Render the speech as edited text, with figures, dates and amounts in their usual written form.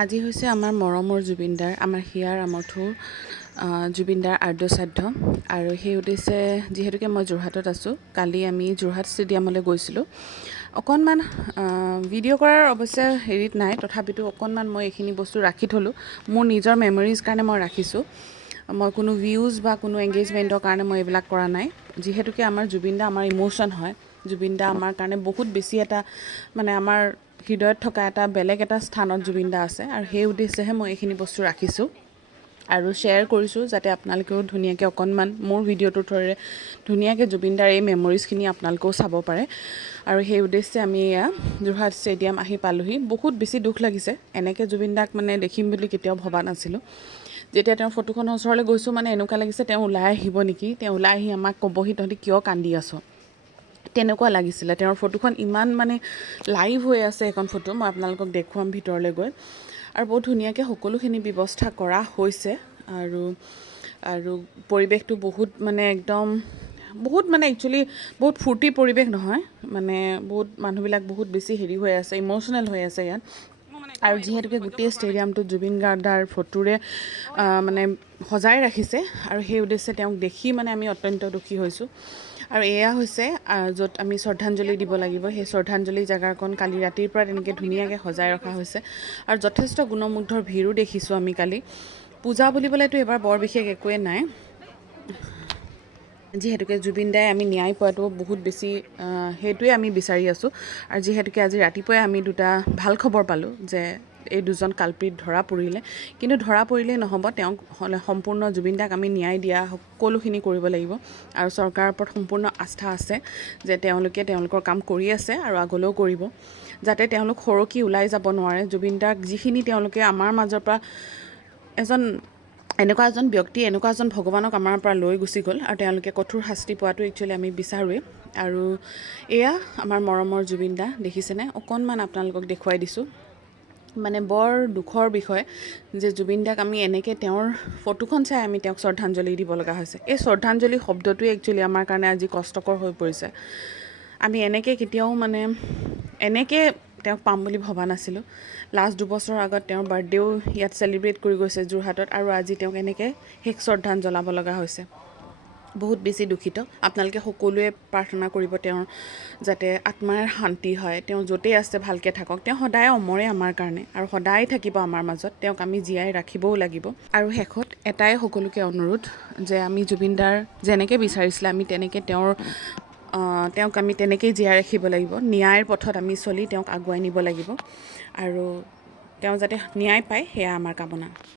আজি হৈছে আমাৰ মৰমৰ জুবিনদাৰ, আমাৰ হিয়াৰ আমঠুৰ জুবিনদাৰ আৰ্দশ্ৰাদ্ধ। আৰু সেই উদ্দেশ্যে যিহেতুকে মই যোৰহাটত আছোঁ, কালি আমি যোৰহাট ষ্টেডিয়ামলৈ গৈছিলোঁ। অকণমান ভিডিঅ' কৰাৰ অৱশ্যে হেৰিত নাই, তথাপিতো অকণমান মই এইখিনি বস্তু ৰাখি থ'লোঁ। মোৰ নিজৰ মেমৰিজ কাৰণে মই ৰাখিছোঁ। মই কোনো ভিউজ বা কোনো এংগেজমেণ্টৰ কাৰণে মই এইবিলাক কৰা নাই। যিহেতুকে আমাৰ জুবিনদা আমাৰ ইম'শ্যন হয়। জুবিনদা আমাৰ কাৰণে বহুত বেছি এটা মানে আমাৰ হৃদয়ত থকা এটা বেলেগ এটা স্থানত জুবিনদা আছে, আৰু সেই উদ্দেশ্যেহে মই এইখিনি বস্তু ৰাখিছোঁ আৰু শ্বেয়াৰ কৰিছোঁ, যাতে আপোনালোকেও ধুনীয়াকৈ অকণমান মোৰ ভিডিঅ'টোৰ থ্ৰুৰে ধুনীয়াকৈ জুবিনদাৰ এই মেমৰিজখিনি আপোনালোকেও চাব পাৰে। আৰু সেই উদ্দেশ্যে আমি এয়া যোৰহাট ষ্টেডিয়াম আহি পালোহি। বহুত বেছি দুখ লাগিছে, এনেকৈ জুবিনদাক মানে দেখিম বুলি কেতিয়াও ভবা নাছিলোঁ। যেতিয়া তেওঁৰ ফটোখনৰ ওচৰলৈ গৈছোঁ, মানে এনেকুৱা লাগিছে তেওঁ ওলাই আহিব নেকি, তেওঁ ওলাই আহি আমাক ক'বহি তহঁতি কিয় কান্দি আছ, তেনেকুৱা লাগিছিলে। তেওঁৰ ফটোখন ইমান মানে লাইভ হৈ আছে, এখন ফটো মই আপোনালোকক দেখুৱাম ভিতৰলৈ গৈ। আৰু বহুত ধুনীয়াকৈ সকলোখিনি ব্যৱস্থা কৰা হৈছে, আৰু আৰু পৰিৱেশটো বহুত মানে একদম বহুত মানে একচুৱেলি বহুত ফূৰ্তিৰ পৰিৱেশ নহয়, মানে বহুত মানুহবিলাক বহুত বেছি হেৰি হৈ আছে, ইম'শ্যনেল হৈ আছে ইয়াত। আৰু যিহেতুকে গোটেই ষ্টেডিয়ামটোত জুবিন গাৰ্গাৰ ফটোৰে মানে সজাই ৰাখিছে, আৰু সেই উদ্দেশ্যে তেওঁক দেখি মানে আমি অত্যন্ত দুখী হৈছোঁ। আৰু এয়া হৈছে য'ত আমি শ্ৰদ্ধাঞ্জলি দিব লাগিব, সেই শ্ৰদ্ধাঞ্জলি জেগাকণ কালি ৰাতিৰ পৰা তেনেকৈ ধুনীয়াকৈ সজাই ৰখা হৈছে। আৰু যথেষ্ট গুণমুগ্ধৰ ভিৰো দেখিছোঁ আমি কালি। পূজা বুলিবলৈতো এবাৰ বৰ বিশেষ একোৱে নাই, যিহেতুকে জুবিনদাই আমি ন্যায় পোৱাটো বহুত বেছি সেইটোৱে আমি বিচাৰি আছোঁ। আৰু যিহেতুকে আজি ৰাতিপুৱাই আমি দুটা ভাল খবৰ পালোঁ যে এই দুজন কালপ্ৰিত ধৰা পৰিলে, কিন্তু ধৰা পৰিলেই নহ'ব, তেওঁক সম্পূৰ্ণ জুবিনদাক আমি ন্যায় দিয়া সকলোখিনি কৰিব লাগিব। আৰু চৰকাৰৰ ওপৰত সম্পূৰ্ণ আস্থা আছে যে তেওঁলোকে তেওঁলোকৰ কাম কৰি আছে আৰু আগলৈও কৰিব, যাতে তেওঁলোক সৰকি ওলাই যাব নোৱাৰে। জুবিনদাক যিখিনি তেওঁলোকে আমাৰ মাজৰ পৰা এনেকুৱা এজন ব্যক্তি, এনেকুৱা এজন ভগৱানক আমাৰ পৰা লৈ গুচি গ'ল, আৰু তেওঁলোকে কঠোৰ শাস্তি পোৱাটো একচুৱেলি আমি বিচাৰোঁৱেই। আৰু এয়া আমাৰ মৰমৰ জুবিনদা, দেখিছেনে? অকণমান আপোনালোকক দেখুৱাই দিছোঁ। মানে বৰ দুখৰ বিষয় যে জুবিনদাক আমি এনেকৈ তেওঁৰ ফটোখন চাই আমি তেওঁক শ্ৰদ্ধাঞ্জলি দিব লগা হৈছে। এই শ্ৰদ্ধাঞ্জলি শব্দটোৱে একচুৱেলি আমাৰ কাৰণে আজি কষ্টকৰ হৈ পৰিছে। আমি এনেকৈ কেতিয়াও মানে এনেকৈ তেওঁক পাম বুলি ভবা নাছিলোঁ। লাষ্ট 2 বছৰৰ আগত তেওঁৰ বাৰ্থডেও ইয়াত চেলিব্ৰেট কৰি গৈছে যোৰহাটত, আৰু আজি তেওঁক এনেকৈ শেষ শ্ৰদ্ধাঞ্জলি জ্বলাব লগা হৈছে। বহুত বেছি দুখিত। আপোনালোকে সকলোৱে প্ৰাৰ্থনা কৰিব তেওঁৰ যাতে আত্মাৰ শান্তি হয়, তেওঁ য'তেই আছে ভালকৈ থাকক। তেওঁ সদায় অমৰে আমাৰ কাৰণে, আৰু সদায় থাকিব আমাৰ মাজত, তেওঁক আমি জীয়াই ৰাখিবও লাগিব। আৰু শেষত এটাই সকলোকে অনুৰোধ যে আমি জুবিনদাৰ যেনেকৈ বিচাৰিছিলে আমি তেনেকৈ তেওঁক আমি তেনেকৈয়ে জীয়াই ৰাখিব লাগিব। ন্যায়ৰ পথত আমি চলি তেওঁক আগুৱাই নিব লাগিব, আৰু তেওঁ যাতে ন্যায় পায় সেয়া আমাৰ কামনা।